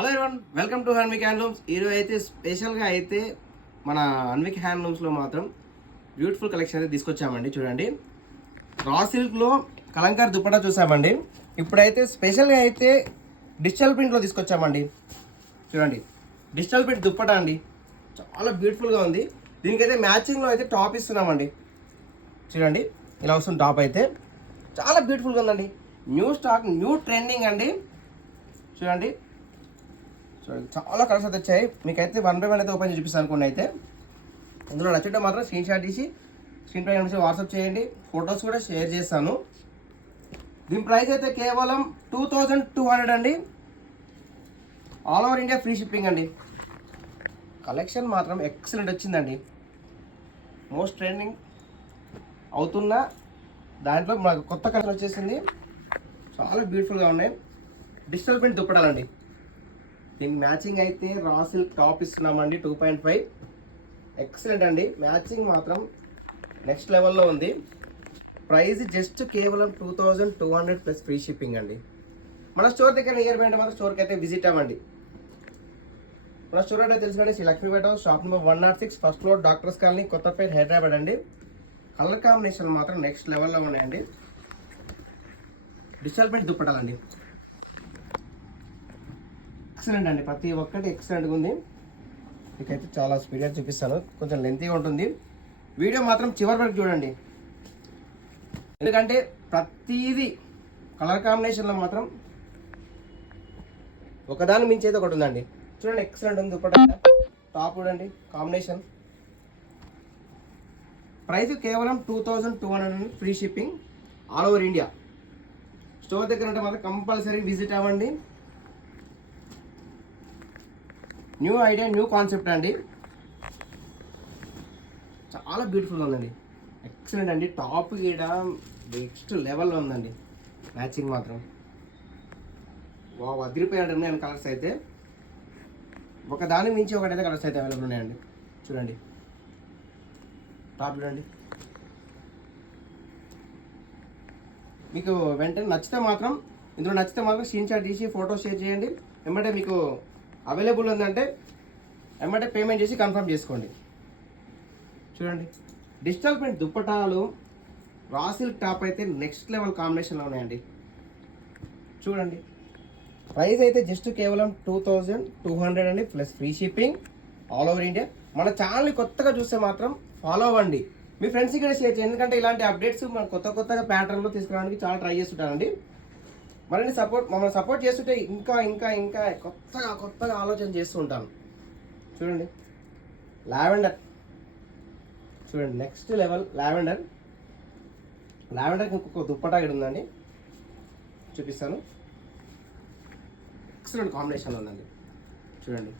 Hello everyone, welcome to Anvik handlooms. ఈరోజు అయితే స్పెషల్గా అయితే మన అన్విక్ హ్యాండ్లూమ్స్లో మాత్రం బ్యూటిఫుల్ కలెక్షన్ అయితే తీసుకొచ్చామండి. చూడండి, రా సిల్క్లో కలంకార్ దుప్పటా చూసామండి. ఇప్పుడైతే స్పెషల్గా అయితే డిజిటల్ ప్రింట్లో తీసుకొచ్చామండి. చూడండి, డిజిటల్ ప్రింట్ దుప్పటా అండి, చాలా బ్యూటిఫుల్గా ఉంది. దీనికైతే మ్యాచింగ్లో అయితే టాప్ ఇస్తున్నామండి. చూడండి, ఇలా వస్తుంది టాప్ అయితే చాలా బ్యూటిఫుల్గా ఉందండి. న్యూ స్టాక్, న్యూ ట్రెండింగ్ అండి. చూడండి, చాలా కలర్స్ అయితే వచ్చాయి. మీకైతే 1 by 1 అయితే ఓపెన్ చూపిస్తాను. అనుకోండి అయితే ఇందులో నచ్చుంటే మాత్రం స్క్రీన్ షాట్ తీసి స్క్రీన్ పై నుంచి వాట్సాప్ చేయండి. ఫొటోస్ కూడా షేర్ చేస్తాను. దీని ప్రైస్ అయితే కేవలం 2200 అండి. All over India free shipping అండి. కలెక్షన్ మాత్రం ఎక్సలెంట్ వచ్చిందండి. మోస్ట్ ట్రెండింగ్ అవుతున్న దాంట్లో మాకు కొత్త కలర్ వచ్చేసింది. చాలా బ్యూటిఫుల్గా ఉన్నాయి. డిజిటల్ ప్రింట్ దుప్పటాలండి. దీనికి మ్యాచింగ్ అయితే రా సిల్క్ టాప్ ఇస్తున్నామండి. 2.5 ఎక్సలెంట్ అండి. మ్యాచింగ్ మాత్రం నెక్స్ట్ లెవెల్లో ఉంది. ప్రైస్ జస్ట్ కేవలం 2200 ప్లస్ ఫ్రీ షిప్పింగ్ అండి. మన స్టోర్ దగ్గర నియర్ బై మాత్రం స్టోర్కి అయితే విజిట్ అవ్వండి. మన స్టోర్ అంటే తెలుసుకండి, Sri Lakshmipeta, shop number 106, first floor, doctors colony, Kothapeta, Hyderabad అండి. కలర్ కాంబినేషన్ మాత్రం నెక్స్ట్ లెవెల్లో ఉన్నాయండి. డిజిటల్ ప్రింట్ దుప్పటాలండి, ఎక్సలెంట్ అండి. ప్రతి ఒక్కటి ఎక్సలెంట్గా ఉంది. మీకైతే చాలా స్పీడ్గా చూపిస్తాను, కొంచెం లెంతీగా ఉంటుంది. వీడియో మాత్రం చివరి వరకు చూడండి, ఎందుకంటే ప్రతిదీ కలర్ కాంబినేషన్లో మాత్రం ఒకదాని మించి అయితే ఒకటి ఉందండి. చూడండి, ఎక్సలెంట్ ఉంది దుప్పటా. టాప్ చూడండి, కాంబినేషన్. ప్రైస్ కేవలం 2200 free shipping all over India. Store దగ్గర ఉంటే మాత్రం కంపల్సరీ విజిట్ అవ్వండి. న్యూ ఐడియా, న్యూ కాన్సెప్ట్ అండి. చాలా బ్యూటిఫుల్గా ఉందండి. ఎక్సలెంట్ అండి. టాప్ గీడ నెక్స్ట్ లెవెల్లో ఉందండి. మ్యాచింగ్ మాత్రం అదిరిపోయాడు ఉన్నాయండి. కలర్స్ అయితే ఒక దాని మించి ఒకటైతే కలర్స్ అయితే అవైలబుల్ ఉన్నాయండి. చూడండి, టాప్ చూడండి. మీకు వెంటనే నచ్చితే మాత్రం, ఇందులో నచ్చితే మాత్రం స్క్రీన్ షాట్ తీసి ఫోటో షేర్ చేయండి. ఏమంటే మీకు అవైలబుల్ ఉందంటే ఏమంటే పేమెంట్ చేసి కన్ఫర్మ్ చేసుకోండి. చూడండి, డిజిటల్ ప్రింట్ దుప్పటాలు, రా సిల్క్ టాప్ అయితే నెక్స్ట్ లెవెల్ కాంబినేషన్లో ఉన్నాయండి. చూడండి, ప్రైస్ అయితే జస్ట్ కేవలం 2200 అండి, plus free shipping all over India. మన ఛానల్ని కొత్తగా చూస్తే మాత్రం ఫాలో అవ్వండి. మీ ఫ్రెండ్స్కి కూడా షేర్ చేయండి, ఎందుకంటే ఇలాంటి అప్డేట్స్ మనం కొత్తగా ప్యాటర్న్లో తీసుకురావడానికి చాలా ట్రై చేస్తుంటానండి. మమ్మల్ని సపోర్ట్ చేస్తుంటే ఇంకా ఇంకా ఇంకా కొత్తగా ఆలోచన చేస్తూ ఉంటాను. చూడండి, లావెండర్. చూడండి, నెక్స్ట్ లెవెల్ లావెండర్. లావెండర్కి ఇంకొక దుప్పటా ఇక్కడ ఉందండి, చూపిస్తాను. ఎక్సలెంట్ కాంబినేషన్ ఉందండి. చూడండి,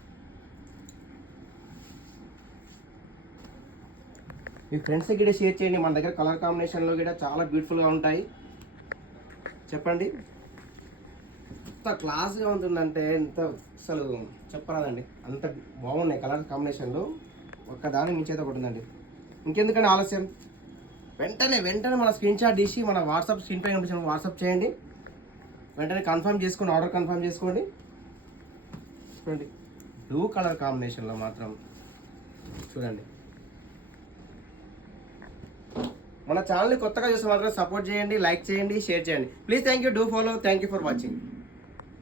మీ ఫ్రెండ్స్కి కూడా షేర్ చేయండి. మన దగ్గర కలర్ కాంబినేషన్లో కూడా చాలా బ్యూటిఫుల్గా ఉంటాయి. చెప్పండి, ఎంత క్లాస్గా ఉంటుందంటే ఎంత అసలు చెప్పరాదండి. అంత బాగున్నాయి కలర్ కాంబినేషన్లు. ఒక్కదాని మించి అయితే ఒకటి ఉందండి. ఇంకెందుకంటే ఆలస్యం, వెంటనే మన స్క్రీన్ షాట్ తీసి మన వాట్సాప్ స్క్రీన్ పై కనిపించిన వాట్సాప్ చేయండి. వెంటనే కన్ఫర్మ్ చేసుకోండి, ఆర్డర్ కన్ఫర్మ్ చేసుకోండి. చూడండి, బ్లూ కలర్ కాంబినేషన్లో మాత్రం చూడండి. మన ఛానల్ని కొత్తగా చూస్తే మాత్రం సపోర్ట్ చేయండి, లైక్ చేయండి, షేర్ చేయండి. Please, thank you, do follow, thank you for watching.